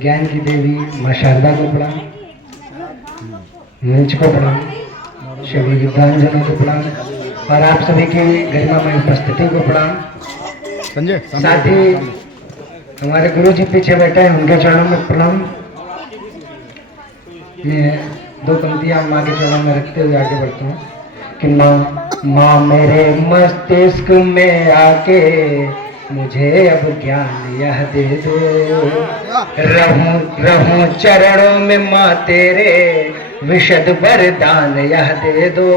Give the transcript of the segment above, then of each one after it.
ज्ञान की देवी माँ शारदा को प्रणाम, मंच को प्रणाम, सभी विद्वानजनों को प्रणाम और आप सभी की गरिमामय उपस्थिति को प्रणाम। संजय साथ ही हमारे गुरु जी पीछे बैठे हैं, उनके चरणों में प्रणाम। मैं दो पंक्तियां माँ के चरणों में रखते हुए आगे बढ़ता हूँ कि माँ मेरे मस्तिष्क में आके मुझे अब ज्ञान यह दे दो, रहूं चरणों में माँ तेरे विशद वरदान यह दे दो।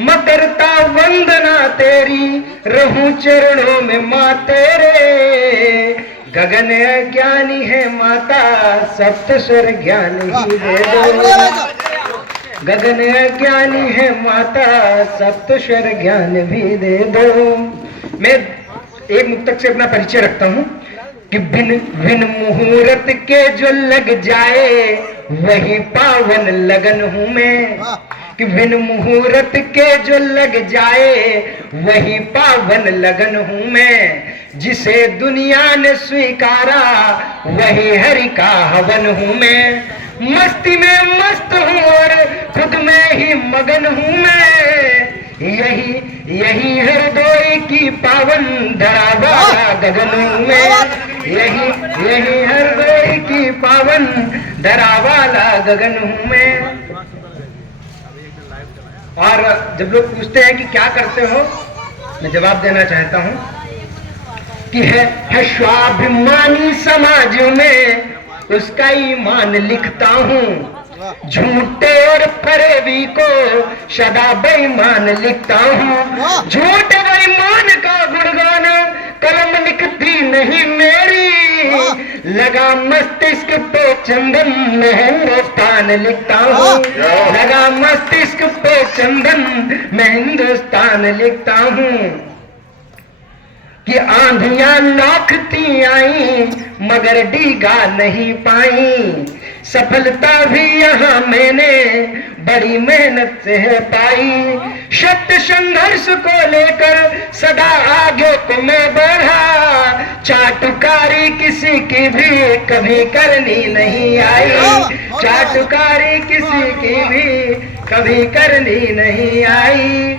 मकरता वंदना तेरी रहूं चरणों में माँ तेरे, गगन ज्ञानी है माता सप्त स्वर ज्ञान ही दे दो। गगन ज्ञानी है माता सप्त स्वर ज्ञान भी दे दो। मैं एक मुक्तक से अपना परिचय रखता हूँ कि बिन मुहूर्त के जो लग जाए वही पावन लगन हूं मैं, कि बिन मुहूर्त के जो लग जाए वही पावन लगन हूं मैं, जिसे दुनिया ने स्वीकारा वही हरि का हवन हूं मैं। मस्ती में मस्त हूं और खुद में ही मगन हूं मैं, यही हृदय की पावन धरा वाला गगन हूं मैं, यही हृदय की पावन धरा वाला गगन हूं मैं। और जब लोग पूछते हैं कि क्या करते हो, मैं जवाब देना चाहता हूं कि है स्वाभिमानी समाज में उसका ईमान लिखता हूं, झूठे और फरेबी को सदा बेईमान लिखता हूं। झूठे बेईमान का गुणगान कलम लिखती नहीं मेरी, लगा मस्तिष्क पे चंदन में हिंदुस्तान लिखता हूं, लगा मस्तिष्क पे चंदन में हिंदुस्तान लिखता हूं। कि आंधियां लाखती आई मगर डीगा नहीं पाई, सफलता भी यहाँ मैंने बड़ी मेहनत से है पाई। सत्य संघर्ष को लेकर सदा आगे को मैं बढ़ा, चाटुकारी किसी की भी कभी करनी नहीं आई, चाटुकारी किसी की भी कभी करनी नहीं आई।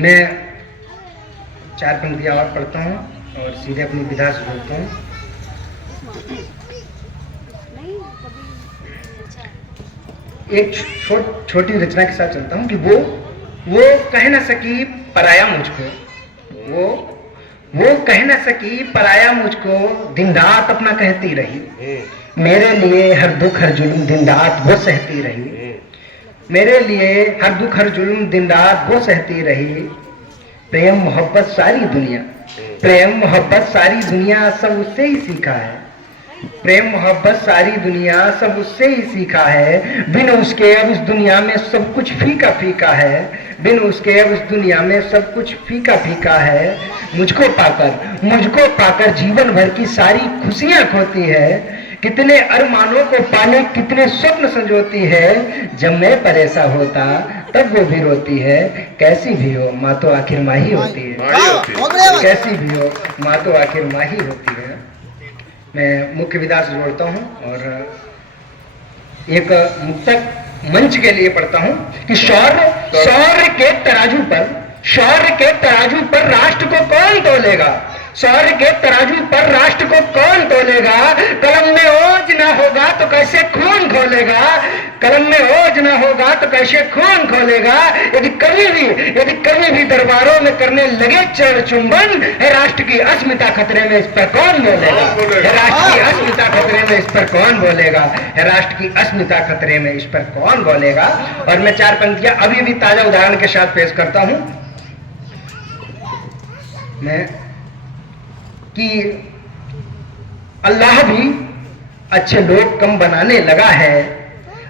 मैं चार पंक्तियां और पढ़ता हूँ और सीधे अपनी विधा से बोलता हूँ। एक छोटी रचना के साथ चलता हूँ कि वो कह ना सकी पराया मुझको, वो कह ना सकी पराया मुझको, दिन रात अपना कहती रही, मेरे लिए हर दुख हर जुल्म दिन रात वो सहती रही, मेरे लिए हर दुख हर जुल्म दिन रात वो सहती रही। प्रेम मोहब्बत सारी दुनिया, प्रेम मोहब्बत सारी दुनिया सब उससे ही सीखा है, प्रेम मोहब्बत सारी दुनिया सब उससे ही सीखा है। बिन उसके अब इस दुनिया में सब कुछ फीका फीका है, बिन उसके अब इस दुनिया में सब कुछ फीका फीका है। मुझको पाकर जीवन भर की सारी खुशियां खोती है, कितने अरमानों को पाने कितने स्वप्न संजोती है। जब मैं परेशान होता तब वो भी रोती है, कैसी भी हो माँ तो आखिर माँ ही होती है, कैसी भी हो माँ तो आखिर माँ ही होती है। मैं मुख्य विधा से जोड़ता हूँ और एक मुक्तक मंच के लिए पढ़ता हूँ कि शौर्य के तराजू पर राष्ट्र को कौन तोलेगा, शौर्य के तराजू पर राष्ट्र को कौन तोलेगा। कलम में ओज ना होगा तो कैसे खून खोलेगा, कलम में ओज ना होगा तो कैसे खून खोलेगा। यदि कभी भी दरबारों में करने लगे चरण चुंबन, है राष्ट्र की अस्मिता खतरे में, इस पर कौन बोलेगा, है राष्ट्र की अस्मिता खतरे में, इस पर कौन बोलेगा, है राष्ट्र की अस्मिता खतरे में, इस पर कौन बोलेगा। और मैं चार पंक्तियां अभी भी ताजा उदाहरण के साथ पेश करता हूं मैं कि अल्लाह भी अच्छे लोग कम बनाने लगा है,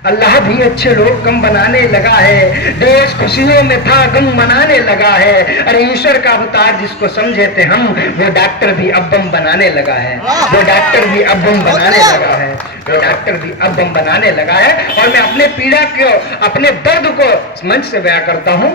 अल्लाह भी अच्छे लोग कम बनाने लगा है। देश खुशियों में था गम मनाने लगा है, अरे ईश्वर का अवतार जिसको समझे थे हम, वो डॉक्टर भी अब बम बनाने लगा है, वो डॉक्टर भी अब बम बनाने लगा है, वो डॉक्टर भी अब बम बनाने लगा है। और मैं अपने पीड़ा को, अपने दर्द को मंच से बयां करता हूं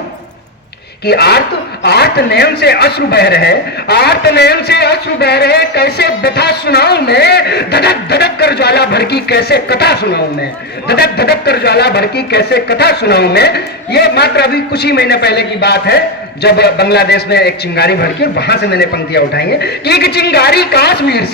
कि आर्त नयन से अश्रु बह रहे, आर्त नयन से अश्रु बह रहे, कैसे व्यथा सुनाऊं मैं, धधक धधक कर ज्वाला भड़की कैसे कथा सुनाऊं मैं, धधक धधक कर ज्वाला भड़की कैसे कथा सुनाऊं मैं। ये मात्र अभी कुछ ही महीने पहले की बात है, जब बांग्लादेश में एक चिंगारी भड़की और वहां से मैंने पंक्तियां उठाई हैं कि एक चिंगारी काश्मीर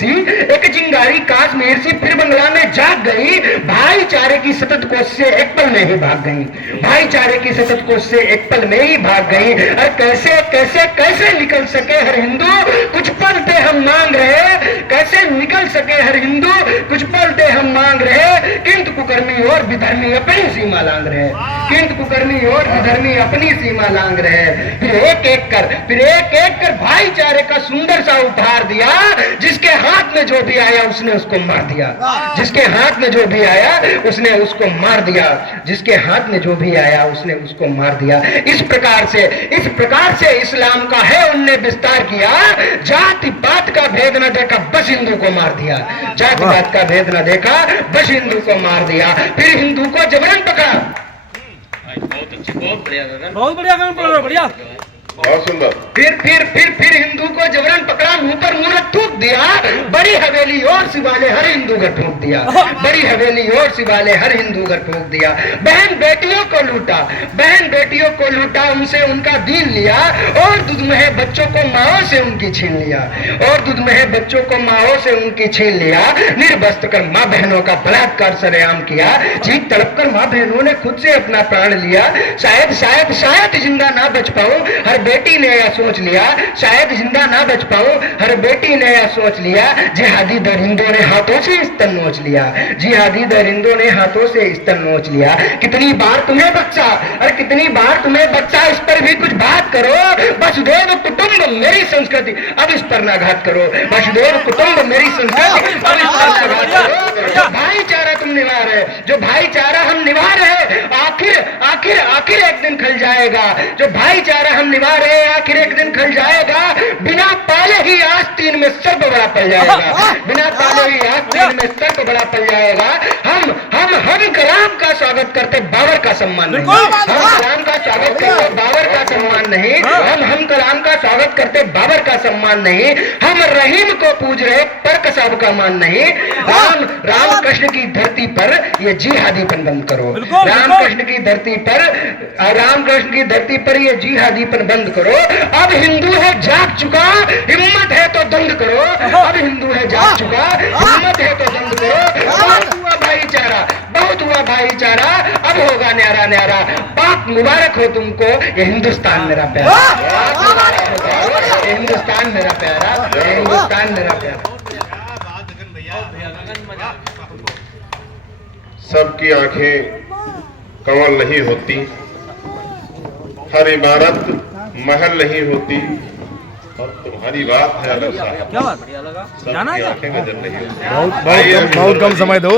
सी फिर बंगला में जाग गई, भाईचारे की सतत कोशिश से एक पल में ही भाग गई, भाईचारे की सतत कोशिश से एक पल में ही भाग गई। और कैसे कैसे कैसे निकल सके हर हिंदू, कुछ पल पे हम मांग रहे, कैसे निकल सके हर हिंदू, कुछ पल पे हम मांग रहे, किंतु कुकर्मी और विधर्मी अपनी सीमा लांग रहे, किंतु कुकर्मी और विधर्मी अपनी सीमा लांग रहे। फिर एक एक कर भाईचारे का सुंदर सा उपहार दिया, जिसके हाथ में जो भी आया उसने उसको मार दिया, जिसके हाथ में जो भी आया उसने उसको मार दिया, जिसके हाथ में जो भी आया उसने उसको मार दिया। इस प्रकार से इस्लाम का है उनने विस्तार किया, जाति पात का भेद न देखा बस हिंदू को मार दिया, जाति पात का भेद न देखा बस हिंदू को मार दिया। फिर हिंदू को जबरन पकड़ा, बहुत अच्छी, बहुत बढ़िया गगन, बहुत बढ़िया काम कर रहे हो, बढ़िया, बहुत सुंदर। फिर हिंदू को जबरन पकड़ा, मुंह पर मुंह थूक दिया, बड़ी हवेली और सिवाले हर हिंदू का ठोक दिया, बड़ी हवेली और सिवाले हर हिंदू का ठोक दिया। बहन बेटियों को लूटा, उनसे उनका दीन लिया, और दुधमहे बच्चों को माओ से उनकी छीन लिया, और दुधमहे बच्चों को माओ से उनकी छीन लिया। निर्वस्त्र कर माँ बहनों का बलात्कार सरेआम किया, चीख तड़प कर माँ बहनों ने खुद से अपना प्राण लिया। शायद जिंदा ना बच पाऊं, हर बेटी ने यह सोच लिया, शायद जिंदा ना बच पाऊं, हर बेटी ने यह सोच लिया। जिहादी दरिंदों ने हाथों से स्तन नोच लिया, जिहादी दरिंदों ने हाथों से स्तन नोच लिया। कितनी बार तुम्हें बख्शा और कितनी बार तुम्हें बख्शा, इस पर भी कुछ बात करो। वसुदेव कुटुंब मेरी संस्कृति, अब इस पर ना घात करो। वसुदेव कुटुंब मेरी संस्कृति, अब इस पर ना घात करो। जो भाईचारा तुम निभा रहे, जो भाईचारा हम निभा रहे, आखिर एक दिन खल जाएगा। जो भाईचारा हम निभा रहे, आखिर एक दिन खल जाएगा। बिना पाले ही आस्तीन में सर्प बड़ा पल जाएगा, बिना पाले ही आस्तीन में सर्प बड़ा पल जाएगा। हम कलाम का स्वागत करते, बाबर का सम्मान नहीं। हम कलाम का स्वागत करते, बाबर का सम्मान नहीं। हम कलाम का स्वागत करते, बाबर का सम्मान नहीं। हम रहीम को पूज रहे, पर कसाब का मान नहीं। राम कृष्ण की धरती पर ये जिहादीपन बंद करो, राम कृष्ण की धरती पर ये जिहादीपन बंद करो। अब हिंदू है जाग चुका, हिम्मत है तो दंड करो। अब हिंदू है जाग चुका, हिम्मत है तो दंड करो। बहुत हुआ भाईचारा, बहुत हुआ भाईचारा, अब होगा न्यारा न्यारा। पाक मुबारक हो तुमको, ये हिंदुस्तान मेरा प्यारा, पाक मुबारक हो, ये हिंदुस्तान मेरा प्यारा, ये हिंदुस्तान मेरा प्यारा। सबकी आंखें कंवल नहीं होती, हर इमारत महल नहीं होती, और तुम्हारी बात है अलग सा। क्या बात, बढ़िया लगा, जाना सबकी है आंखें गजल नहीं होती। बहुत कम समय दो।